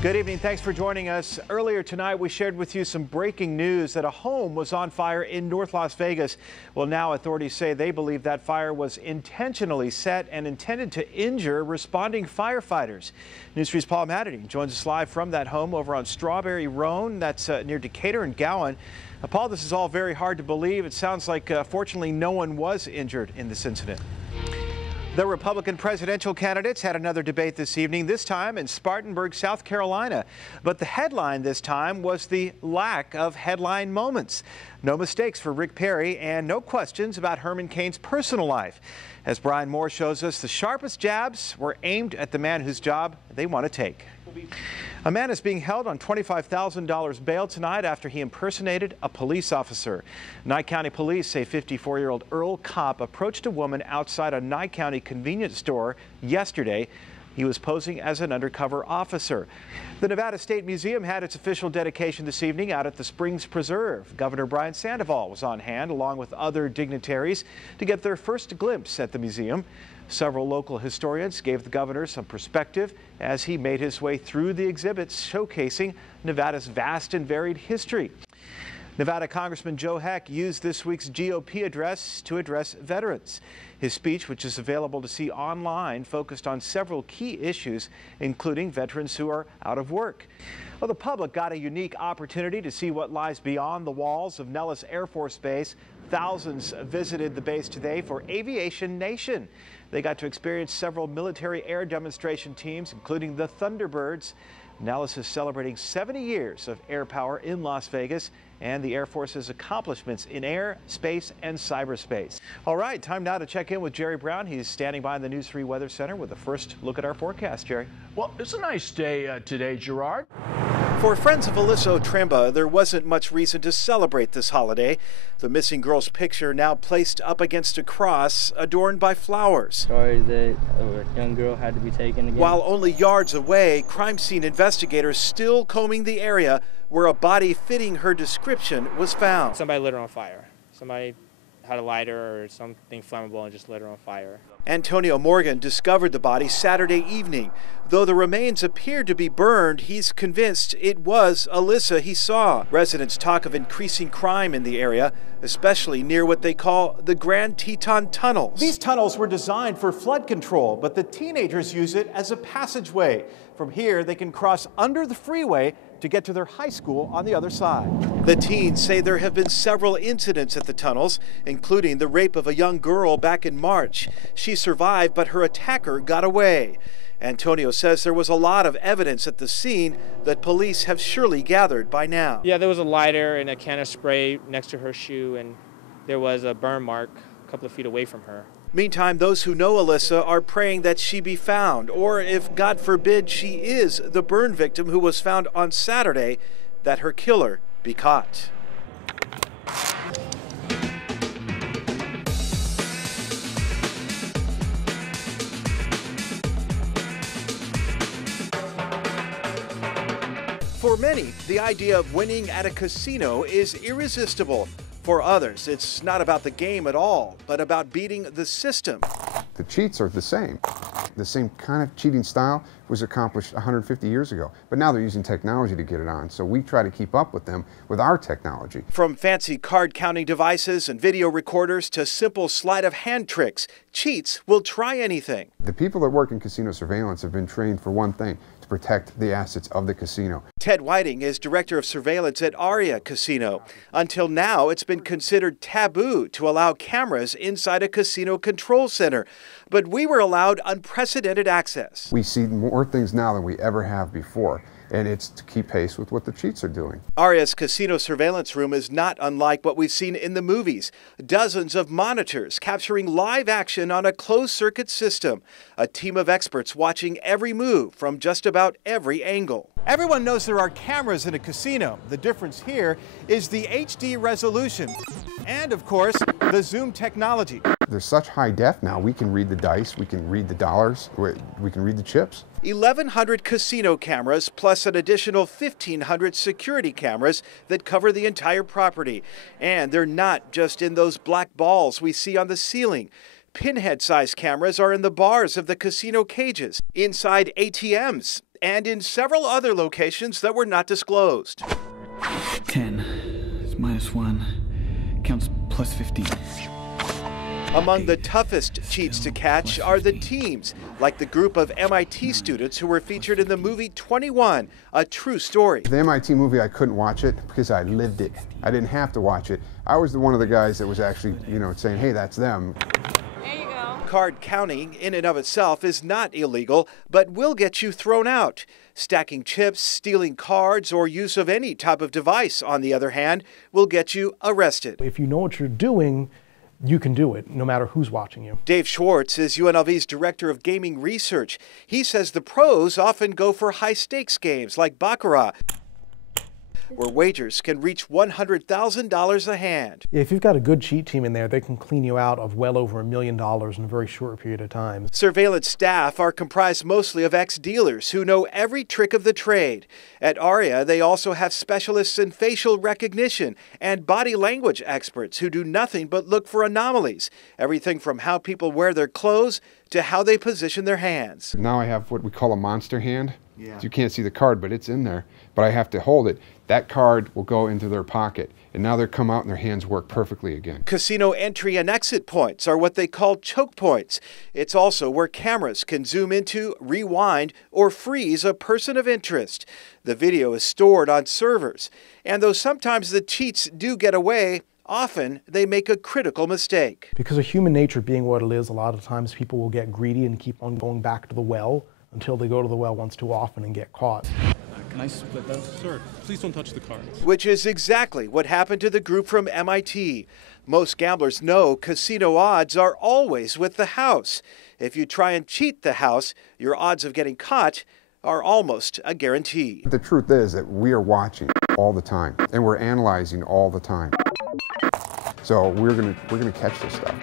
Good evening. Thanks for joining us. Earlier tonight, we shared with you some breaking news that a home was on fire in North Las Vegas. Well, now authorities say they believe that fire was intentionally set and intended to injure responding firefighters. News 3's Paul Mattany joins us live from that home over on Strawberry Roan. That's near Decatur and Gowan. Paul, this is all very hard to believe. It sounds like, fortunately, no one was injured in this incident. The Republican presidential candidates had another debate this evening, this time in Spartanburg, South Carolina. But the headline this time was the lack of headline moments. No mistakes for Rick Perry and no questions about Herman Cain's personal life. As Brian Moore shows us, the sharpest jabs were aimed at the man whose job they want to take. A man is being held on $25,000 bail tonight after he impersonated a police officer. Nye County police say 54-year-old Earl Kopp approached a woman outside a Nye County convenience store yesterday. He was posing as an undercover officer. The Nevada State Museum had its official dedication this evening out at the Springs Preserve. Governor Brian Sandoval was on hand along with other dignitaries to get their first glimpse at the museum. Several local historians gave the governor some perspective as he made his way through the exhibits showcasing Nevada's vast and varied history. Nevada Congressman Joe Heck used this week's GOP address to address veterans. His speech, which is available to see online, focused on several key issues, including veterans who are out of work. Well, the public got a unique opportunity to see what lies beyond the walls of Nellis Air Force Base. Thousands visited the base today for Aviation Nation. They got to experience several military air demonstration teams, including the Thunderbirds. Nellis is celebrating 70 years of air power in Las Vegas and the Air Force's accomplishments in air, space, and cyberspace. All right, time now to check in with Jerry Brown. He's standing by in the News 3 Weather Center with a first look at our forecast. Jerry. Well, it's a nice day today, Gerard. For friends of Alyssa Otremba, there wasn't much reason to celebrate this holiday. The missing girl's picture now placed up against a cross adorned by flowers. Sorry that a young girl had to be taken again. While only yards away, crime scene investigators still combing the area where a body fitting her description was found. Somebody lit her on fire. Somebody had a lighter or something flammable and just lit her on fire. Antonio Morgan discovered the body Saturday evening. Though the remains appeared to be burned, he's convinced it was Alyssa he saw. Residents talk of increasing crime in the area, especially near what they call the Grand Teton tunnels. These tunnels were designed for flood control, but the teenagers use it as a passageway. From here, they can cross under the freeway to get to their high school on the other side. The teens say there have been several incidents at the tunnels, including the rape of a young girl back in March. She survived, but her attacker got away. Antonio says there was a lot of evidence at the scene that police have surely gathered by now. Yeah, there was a lighter and a can of spray next to her shoe, and there was a burn mark a couple of feet away from her. Meantime, those who know Alyssa are praying that she be found, or if, God forbid, she is the burn victim who was found on Saturday, that her killer be caught. For many, the idea of winning at a casino is irresistible. For others, it's not about the game at all, but about beating the system. The cheats are the same. The same kind of cheating style was accomplished 150 years ago, but now they're using technology to get it on, so we try to keep up with them with our technology. From fancy card counting devices and video recorders to simple sleight of hand tricks, cheats will try anything. The people that work in casino surveillance have been trained for one thing: to protect the assets of the casino. Ted Whiting is director of surveillance at Aria Casino. Until now, it's been considered taboo to allow cameras inside a casino control center, but we were allowed unprecedented access. We see more things now than we ever have before, and it's to keep pace with what the cheats are doing. Aria's casino surveillance room is not unlike what we've seen in the movies. Dozens of monitors capturing live action on a closed-circuit system. A team of experts watching every move from just about every angle. Everyone knows there are cameras in a casino. The difference here is the HD resolution and, of course, the zoom technology. There's such high def now, we can read the dice, we can read the dollars, we can read the chips. 1,100 casino cameras plus an additional 1,500 security cameras that cover the entire property. And they're not just in those black balls we see on the ceiling. Pinhead-sized cameras are in the bars of the casino cages, inside ATMs, and in several other locations that were not disclosed. 10 is -1, counts plus 15. Among the toughest cheats to catch are the teams, like the group of MIT students who were featured in the movie 21, a true story. The MIT movie, I couldn't watch it because I lived it. I didn't have to watch it. I was one of the guys that was actually, saying, hey, that's them. There you go. Card counting in and of itself is not illegal, but will get you thrown out. Stacking chips, stealing cards, or use of any type of device, on the other hand, will get you arrested. If you know what you're doing, you can do it, no matter who's watching you. Dave Schwartz is UNLV's director of gaming research. He says the pros often go for high-stakes games like Baccarat, where wagers can reach $100,000 a hand. If you've got a good cheat team in there, they can clean you out of well over $1 million in a very short period of time. Surveillance staff are comprised mostly of ex-dealers who know every trick of the trade. At ARIA, they also have specialists in facial recognition and body language experts who do nothing but look for anomalies, everything from how people wear their clothes to how they position their hands. Now I have what we call a monster hand. Yeah. So you can't see the card, but it's in there. But I have to hold it. That card will go into their pocket, and now they come out and their hands work perfectly again. Casino entry and exit points are what they call choke points. It's also where cameras can zoom into, rewind, or freeze a person of interest. The video is stored on servers, and though sometimes the cheats do get away, often they make a critical mistake. Because of human nature being what it is, a lot of times people will get greedy and keep on going back to the well until they go to the well once too often and get caught. Can I split those? Sir, please don't touch the cards. Which is exactly what happened to the group from MIT. Most gamblers know casino odds are always with the house. If you try and cheat the house, your odds of getting caught are almost a guarantee. The truth is that we are watching all the time, and we're analyzing all the time. So we're gonna catch this stuff.